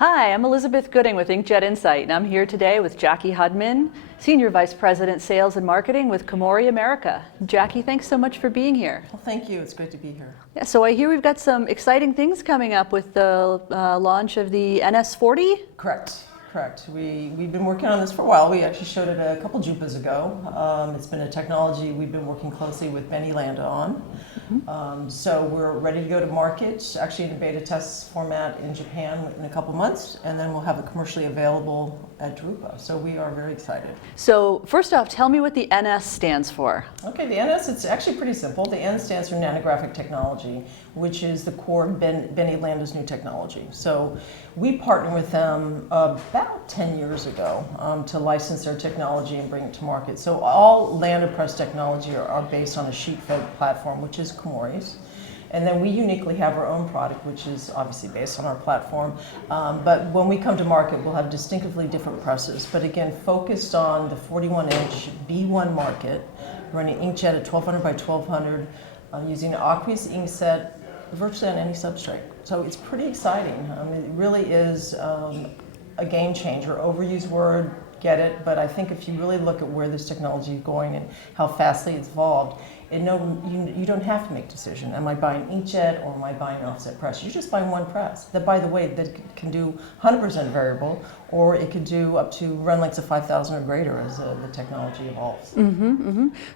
Hi, I'm Elizabeth Gooding with Inkjet Insight, and I'm here today with Jackie Hadmon, Senior Vice President, Sales and Marketing with Komori America. Jackie, thanks so much for being here. Well, thank you. It's great to be here. Yeah, so I hear we've got some exciting things coming up with the launch of the NS40. Correct. We've been working on this for a while. We actually showed it a couple Jupas ago. It's been a technology we've been working closely with Landa on. So we're ready to go to market, actually in a beta test format in Japan in a couple months, and then we'll have it commercially available at Drupa. So we are very excited. So first off, tell me what the NS stands for. Okay, the NS, it's actually pretty simple. The N stands for nanographic technology, which is the core of Landa's new technology. So we partnered with them about 10 years ago to license their technology and bring it to market. So all Landa press technology are based on a sheet-fed platform, which is Komori's. And then we uniquely have our own product, which is obviously based on our platform. But when we come to market, we'll have distinctively different presses. But again, focused on the 41-inch B1 market, running inkjet at 1200 by 1200, using an aqueous inkset virtually on any substrate. So it's pretty exciting. It really is a game changer. Overused word, get it, but I think if you really look at where this technology is going and how fastly it's evolved, you don't have to make a decision. Am I buying inkjet or am I buying an offset press? You're just buying one press that, by the way, that can do 100% variable, or it could do up to run lengths of 5,000 or greater as the technology evolves.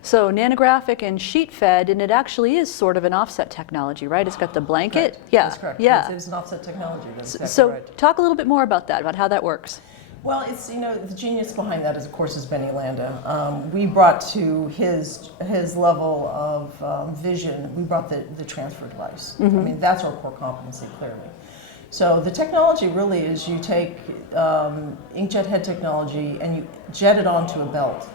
So nanographic and sheet fed, and it actually is sort of an offset technology, right? It's got the blanket. Correct. Yeah, that's correct. Yeah. It's an offset technology. That's exactly so right. Talk a little bit more about that, about how that works. Well, it's, the genius behind that is, of course, is Landa. We brought to his level of vision, we brought the transfer device. I mean, that's our core competency, clearly. So the technology really is you take inkjet head technology and you jet it onto a belt,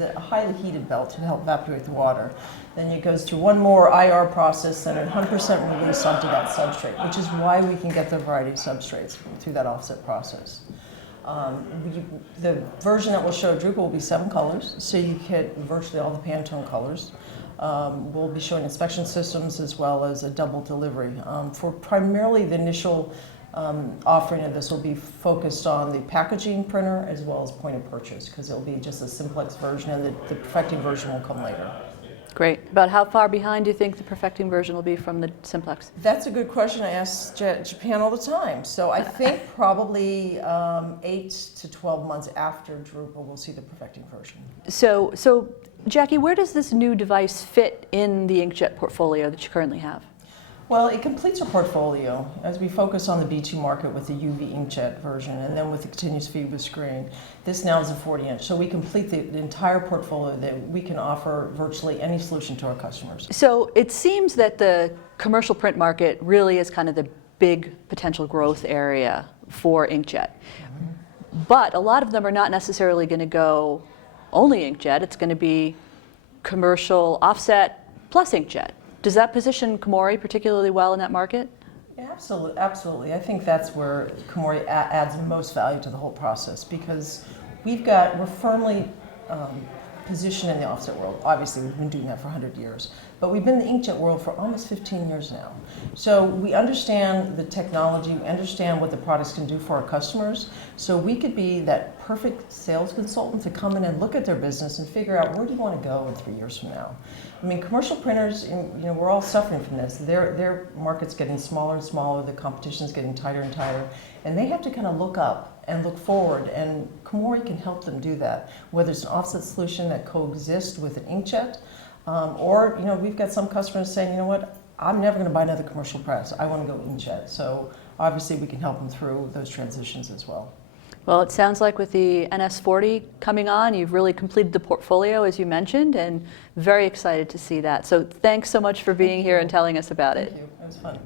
a highly heated belt to help evaporate the water. Then it goes through one more IR process and 100% release onto that substrate, which is why we can get the variety of substrates through that offset process. The version that we'll show at Drupa will be 7 colors, so you get virtually all the Pantone colors. We'll be showing inspection systems as well as a double delivery. For primarily the initial offering of this will be focused on the packaging printer as well as point of purchase, because it'll be just a simplex version and the perfecting version will come later. Great. About how far behind do you think the perfecting version will be from the simplex? That's a good question. I ask Japan all the time. So I think probably 8 to 12 months after Drupa, we'll see the perfecting version. So Jackie, where does this new device fit in the inkjet portfolio that you currently have? Well, it completes our portfolio as we focus on the B2 market with the UV inkjet version and then with the continuous feed with screen. This now is a 40-inch, so we complete the entire portfolio that we can offer virtually any solution to our customers. So it seems that the commercial print market really is kind of the big potential growth area for inkjet. But a lot of them are not necessarily going to go only inkjet. It's going to be commercial offset plus inkjet. Does that position Komori particularly well in that market? Yeah, absolutely. I think that's where Komori adds most value to the whole process, because we're firmly positioned in the offset world. Obviously, we've been doing that for 100 years, but we've been in the inkjet world for almost 15 years now. So we understand the technology, we understand what the products can do for our customers, so we could be that perfect sales consultant to come in and look at their business and figure out where do you want to go in 3 years from now. I mean, commercial printers, we're all suffering from this. Their market's getting smaller and smaller, the competition's getting tighter and tighter, and they have to kind of look up and look forward, and Komori can help them do that, whether it's an offset solution that coexists with an inkjet, or we've got some customers saying, you know what, I'm never going to buy another commercial press. I want to go inkjet. So obviously we can help them through those transitions as well. Well, it sounds like with the NS40 coming on, you've really completed the portfolio, as you mentioned, and very excited to see that. So thanks so much for being here and telling us about it. Thank you. It was fun.